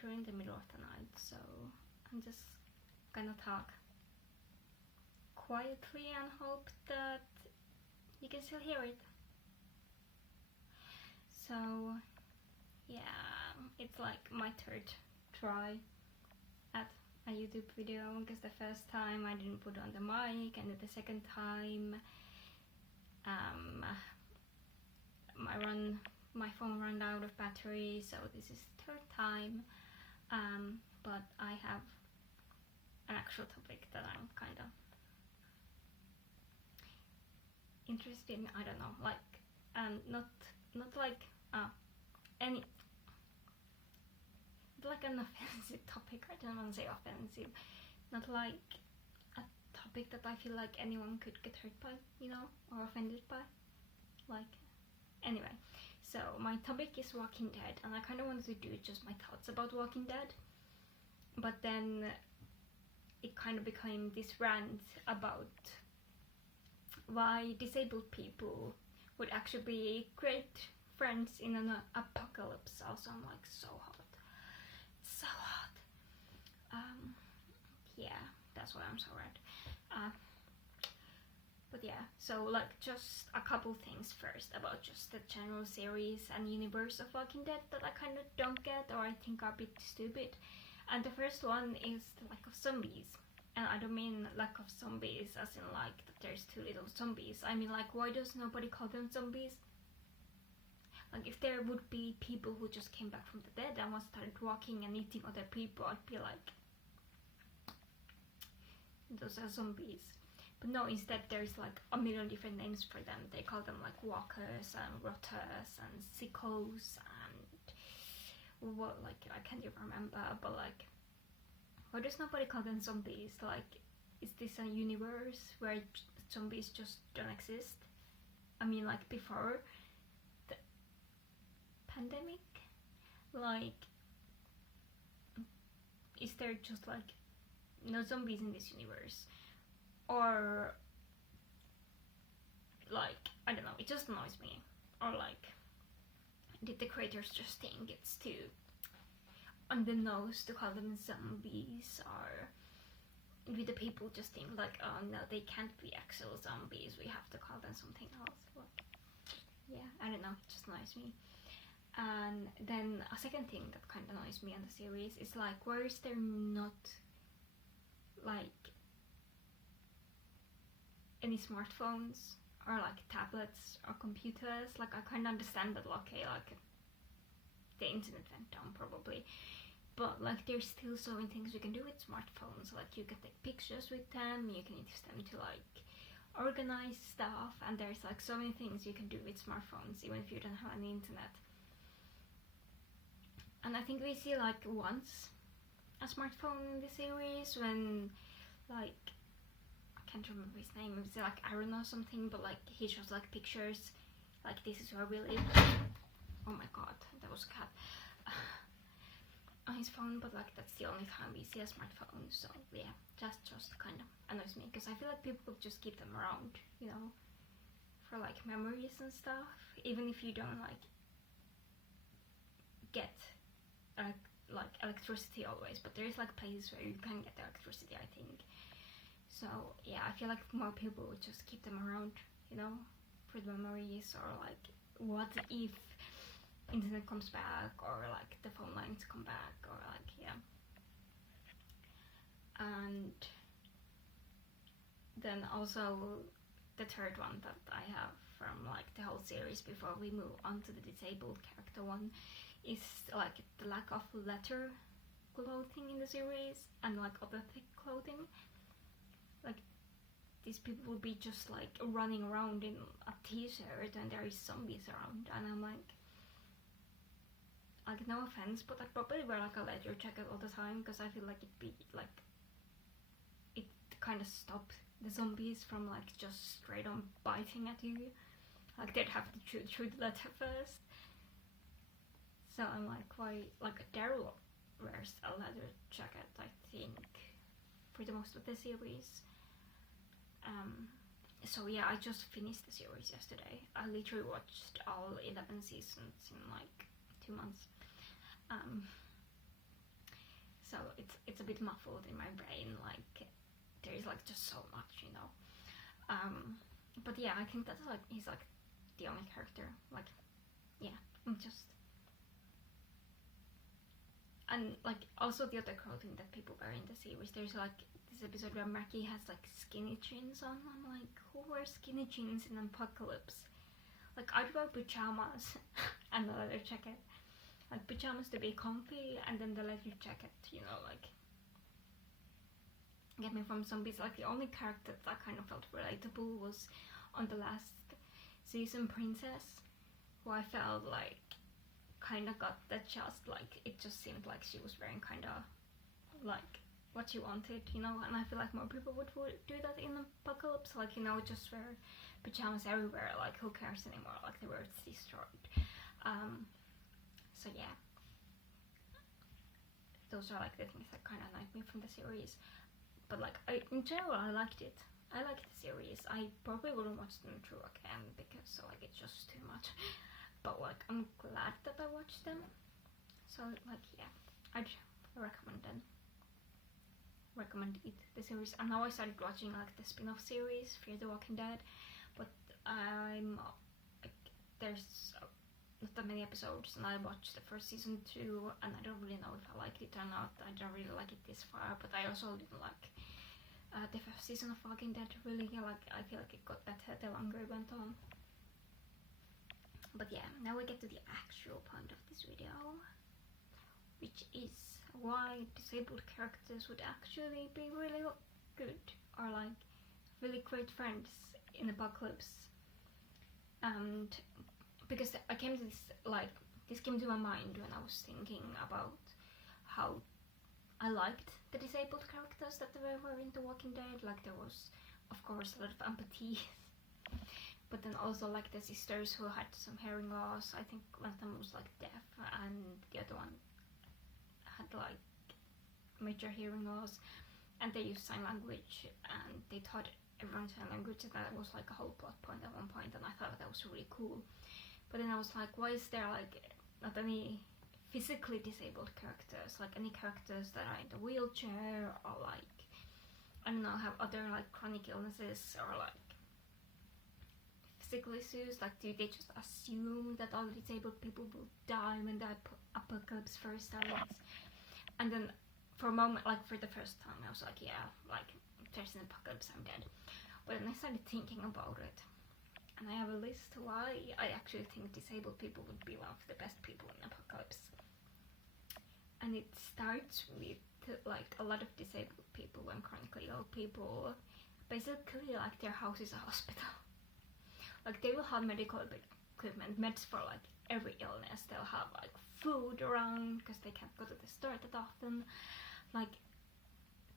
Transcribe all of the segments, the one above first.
literally in the middle of the night, so I'm just gonna talk quietly and hope that you can still hear it. So yeah, it's like my third try at a YouTube video, because the first time I didn't put on the mic, and then the second time my phone ran out of battery, so this is the third time. But I have an actual topic that I'm kind of interested in. I don't know, like not like any like an offensive topic. I don't want to say offensive, not like a topic that I feel like anyone could get hurt by, you know, or offended by. Like, anyway, so my topic is Walking Dead, and I kind of wanted to do just my thoughts about Walking Dead, but then it kind of became this rant about why disabled people would actually be great friends in an apocalypse. Also, I'm like, so hot. So hot. Yeah, that's why I'm so red. But yeah, so like just a couple things first about just the general series and universe of Walking Dead that I kind of don't get, or I think are a bit stupid. And the first one is the lack of zombies. And I don't mean lack of zombies as in like that there's too little zombies. I mean like, why does nobody call them zombies? Like, if there would be people who just came back from the dead and started walking and eating other people, I'd be like, those are zombies. But no, instead there's like a million different names for them. They call them like walkers and rotters and sickos and what, like, I can't even remember. But like, why does nobody call them zombies? Like, is this a universe where zombies just don't exist? I mean, like, before the pandemic, like, is there just like no zombies in this universe? Or like, I don't know, it just annoys me. Or like, did the creators just think it's too on the nose to call them zombies? Or do the people just think like, oh no, they can't be actual zombies, we have to call them something else? Like, yeah, I don't know, it just annoys me. And then a second thing that kind of annoys me on the series is like, why is there not like any smartphones or like tablets or computers? Like, I kind of understand that, okay, like the internet went down probably, but like there's still so many things you can do with smartphones. Like, you can take pictures with them, you can use them to like organize stuff, and there's like so many things you can do with smartphones even if you don't have any internet. And I think we see like once a smartphone in the series when, like, I can't remember his name, it was like Aaron or something, but like he shows like pictures like, this is where we live. Oh my god, that was a cat. On his phone, but like that's the only time we see a smartphone. So yeah, just kind of annoys me, because I feel like people just keep them around, you know, for like memories and stuff, even if you don't like get like electricity always, but there is like places where you can get electricity, I think. So yeah, I feel like more people would just keep them around, you know, for the memories. Or like, what if internet comes back, or like the phone lines come back, or like, yeah. And then also the third one that I have from like the whole series before we move on to the disabled character one is like the lack of leather clothing in the series and like other thick clothing. Like, these people will be just like running around in a t-shirt and there is zombies around, and I'm like, no offense, but I'd probably wear like a leather jacket all the time, because I feel like it'd be like, it kind of stops the zombies from like just straight on biting at you. Like, they'd have to chew through the leather first. So I'm like, why, like Daryl wears a leather jacket, I think, for the most of the series. So yeah, I just finished the series yesterday. I literally watched all 11 seasons in like 2 months. so it's a bit muffled in my brain. Like there is like just so much, you know. But yeah, I think that's like he's like the only character. Like yeah, I'm just. And like also the other clothing that people wear in the series, there's like this episode where Mackie has like skinny jeans on. I'm like, who wears skinny jeans in apocalypse? Like I'd wear pajamas and a leather jacket. Like pajamas to be comfy, and then the leather jacket, you know, like get me from zombies. Like the only character that I kind of felt relatable was on the last season, Princess, who I felt like kind of got that just like it just seemed like she was wearing kind of like what she wanted, you know. And I feel like more people would do that in apocalypse, like, you know, just wear pajamas everywhere. Like who cares anymore? Like the world's destroyed. So yeah, those are like the things that kind of annoyed me from the series. But like in general, I liked it. I liked the series. I probably wouldn't watch them through again because like it's just too much. But like I'm glad that I watched them. So like yeah, I'd recommend it, the series. And now I started watching like the spin-off series, Fear the Walking Dead. But I'm like there's not that many episodes, and I watched the first season too, and I don't really know if I liked it or not. I don't really like it this far, but I also didn't like the first season of Walking Dead really. Like I feel like it got better the longer it went on. But yeah, now we get to the actual point of this video, which is why disabled characters would actually be really good, or like really great friends in apocalypse. And because I came to this came to my mind when I was thinking about how I liked the disabled characters that there were in The Walking Dead. Like there was, of course, a lot of empathy, but then also like the sisters who had some hearing loss. I think one of them was like deaf, and the other one had like major hearing loss, and they used sign language, and they taught everyone sign language, and that was like a whole plot point at one point, and I thought that was really cool. But then I was like, why is there like not any physically disabled characters, like any characters that are in the wheelchair, or like I don't know, have other like chronic illnesses or like physical issues? Like do they just assume that all disabled people will die when the apocalypse first starts? And then for a moment, like for the first time, I was like, yeah, like if there's an apocalypse, I'm dead. But then I started thinking about it, and I have a list why I actually think disabled people would be one of the best people in apocalypse. And it starts with like a lot of disabled people and chronically ill people, basically like their house is a hospital. Like they will have medical equipment, meds for like every illness. They'll have like food around because they can't go to the store that often. Like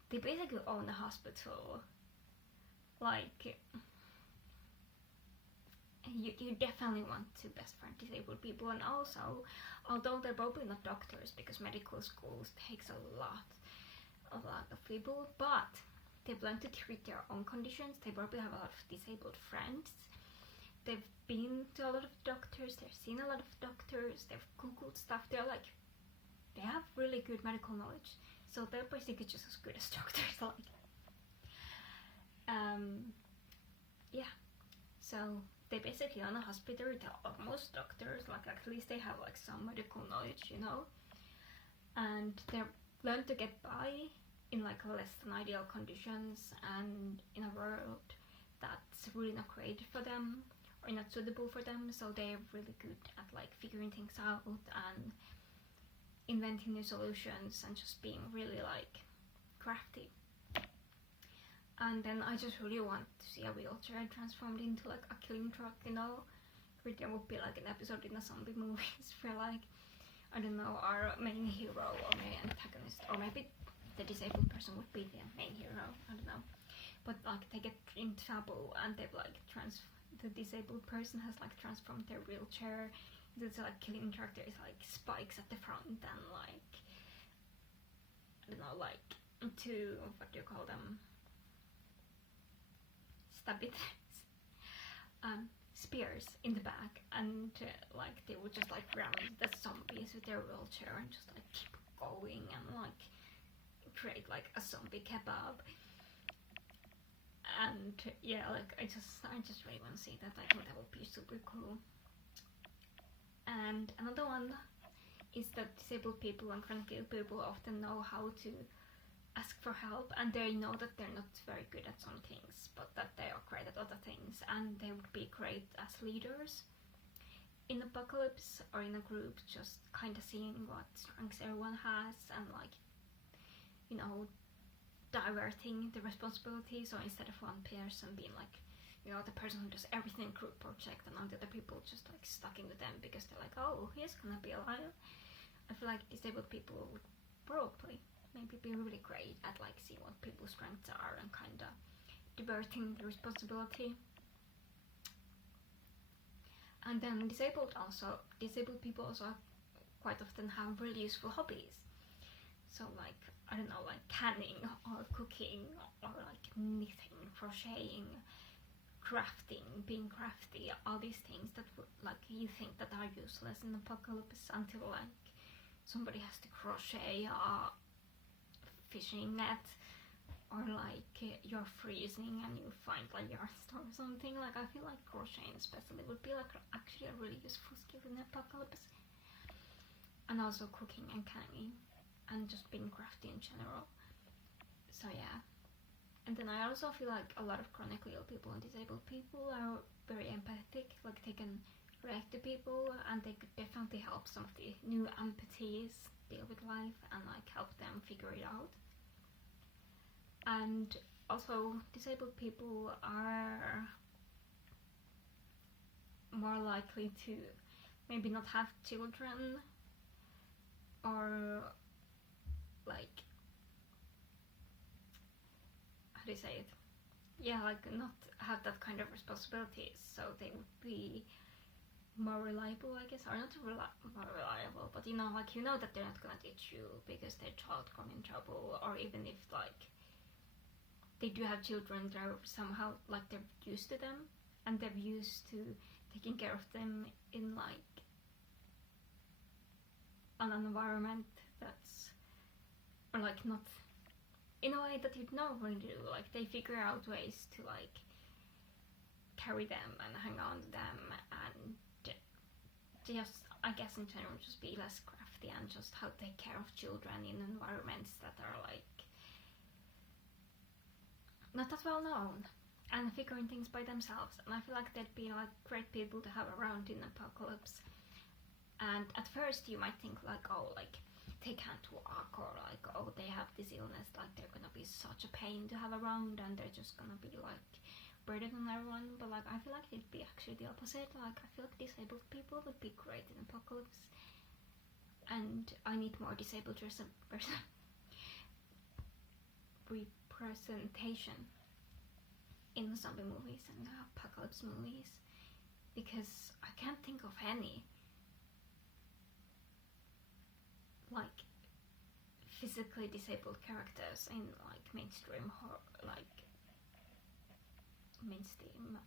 they basically own a hospital. Like you definitely want to best friend disabled people. And also, although they're probably not doctors because medical schools takes a lot of people, but they've learned to treat their own conditions. They probably have a lot of disabled friends. They've been to a lot of doctors, they've seen a lot of doctors, they've googled stuff. They have really good medical knowledge, so they're basically just as good as doctors. Like yeah, so they basically own a hospital. They're almost doctors, like at least they have like some medical knowledge, you know. And they've learned to get by in like less than ideal conditions, and in a world that's really not created for them or not suitable for them. So they're really good at like figuring things out and inventing new solutions and just being really like crafty. And then I just really want to see a wheelchair transformed into like a killing truck, you know. There would be like an episode in a zombie movies where like, I don't know, our main hero or main antagonist, or maybe the disabled person would be the main hero, I don't know. But like they get in trouble and they've like the disabled person has like transformed their wheelchair into like killing truck. There's like spikes at the front and like, I don't know, like two, what do you call them? Spears in the back, and like they would just like ram the zombies with their wheelchair and just like keep going and like create like a zombie kebab. And yeah, like I just really want to see that. I think that would be super cool. And another one is that disabled people and chronically ill people often know how to ask for help, and they know that they're not very good at some things, but that they are great at other things, and they would be great as leaders in apocalypse or in a group, just kind of seeing what strengths everyone has and like, you know, diverting the responsibility. So instead of one person being like, you know, the person who does everything group project, and all the other people just like stucking with them because they're like, oh, he's gonna be alive. I feel like disabled people would probably maybe be really great at like seeing what people's strengths are and kind of diverting the responsibility. And then disabled people also quite often have really useful hobbies. So like, I don't know, like canning or cooking or like knitting, crocheting, crafting, being crafty, all these things that like you think that are useless in apocalypse until like somebody has to crochet a fishing net, or like you're freezing and you find like yarn or something. Like I feel like crocheting especially would be like actually a really useful skill in apocalypse. And also cooking and canning and just being crafty in general. So yeah. And then I also feel like a lot of chronically ill people and disabled people are very empathetic, like they can relate to people, and they could definitely help some of the new amputees deal with life and like help them figure it out. And also disabled people are more likely to maybe not have children, or like, how do you say it? Yeah, like not have that kind of responsibilities, so they would be more reliable, I guess, or not more reliable, but you know, like you know that they're not gonna ditch you because their child got in trouble, or even if like they do have children, they're somehow like they're used to them, and they're used to taking care of them in like an environment that's, or like not in a way that you'd normally do. Like they figure out ways to like carry them and hang on to them, and just, I guess in general, just be less crafty and just how to take care of children in environments that are like not that well known, and figuring things by themselves. And I feel like they'd be like great people to have around in apocalypse. And at first you might think like, oh, like they can't walk, or like, oh, they have this illness, like they're gonna be such a pain to have around, and they're just gonna be like better than everyone. But like I feel like it'd be actually the opposite. Like I feel like disabled people would be great in apocalypse, and I need more disabled representation in zombie movies and apocalypse movies, because I can't think of any like physically disabled characters in like mainstream horror, like mainstream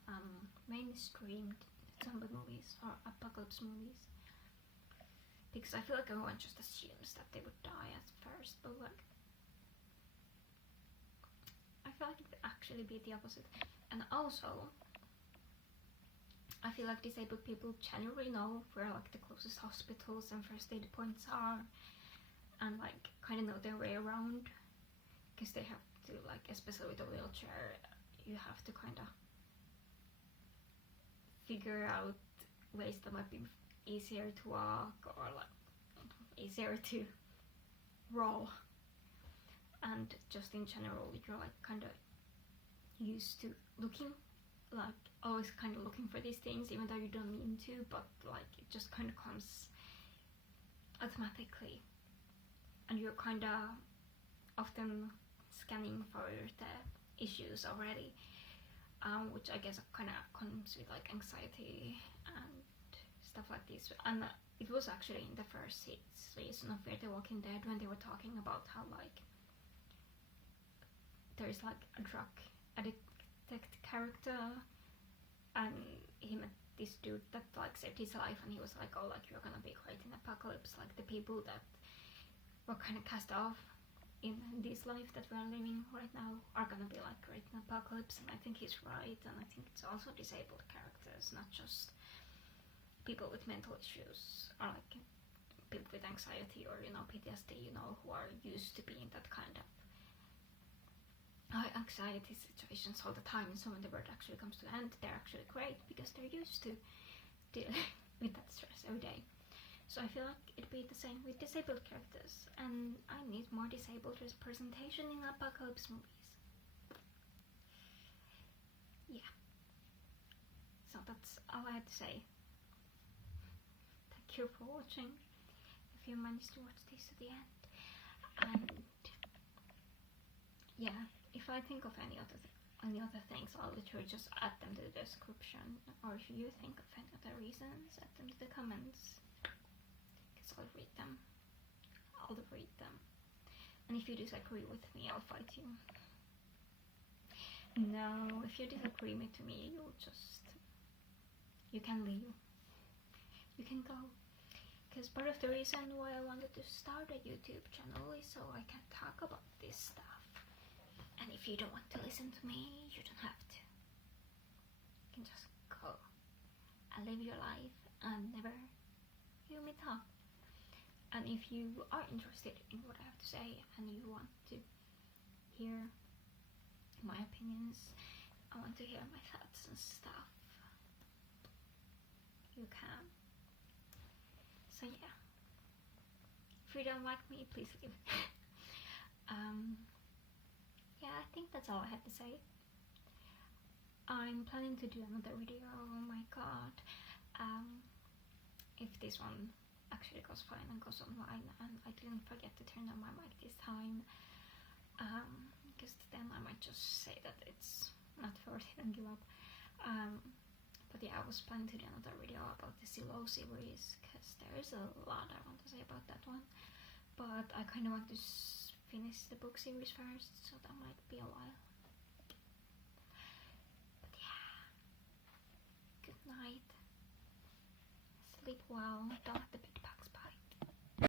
zombie movies or apocalypse movies, because I feel like everyone just assumes that they would die at first, but like I feel like it would actually be the opposite. And also I feel like disabled people generally know where like the closest hospitals and first aid points are, and like kind of know their way around, because they have to, like, especially with a wheelchair, you have to kind of figure out ways that might be easier to walk, or like easier to roll, and just in general you're like kind of used to looking, like always kind of looking for these things even though you don't mean to, but like it just kind of comes automatically, and you're kind of often scanning for the issues already, which I guess kind of comes with like anxiety and stuff like this. And it was actually in the first season of Fear the Walking Dead when they were talking about how like there's like a drug addict character, and he met this dude that like saved his life, and he was like, oh, like you're gonna be great in apocalypse, like the people that were kind of cast off in this life that we're living right now are gonna be like great in apocalypse, and I think he's right, and I think it's also disabled characters, not just people with mental issues, or like people with anxiety or PTSD, who are used to being that kind of anxiety situations all the time. So when the world actually comes to an end, they're actually great because they're used to dealing with that stress every day. So I feel like it'd be the same with disabled characters, and I need more disabled representation in apocalypse movies. Yeah. So that's all I had to say. Thank you for watching, if you managed to watch this to the end. And yeah, if I think of any other things, I'll literally just add them to the description, or if you think of any other reasons, add them to the comments, because I'll read them. And if you disagree with me, I'll fight you. No, if you disagree with me, you can leave. You can go. Because part of the reason why I wanted to start a YouTube channel is so I can talk about this stuff. And if you don't want to listen to me, you don't have to. You can just go and live your life and never hear me talk. And if you are interested in what I have to say and you want to hear my opinions, I want to hear my thoughts and stuff, you can. So yeah, if you don't like me, please leave. Yeah, I think that's all I had to say. I'm planning to do another video. Oh my god. If this one actually goes fine and goes online, and I didn't forget to turn on my mic this time, because then I might just say that it's not worth it and give up. But yeah, I was planning to do another video about the Silo series, because there is a lot I want to say about that one, but I kind of want to finish the book series first, so that might be a while. But yeah, good night, sleep well, don't let the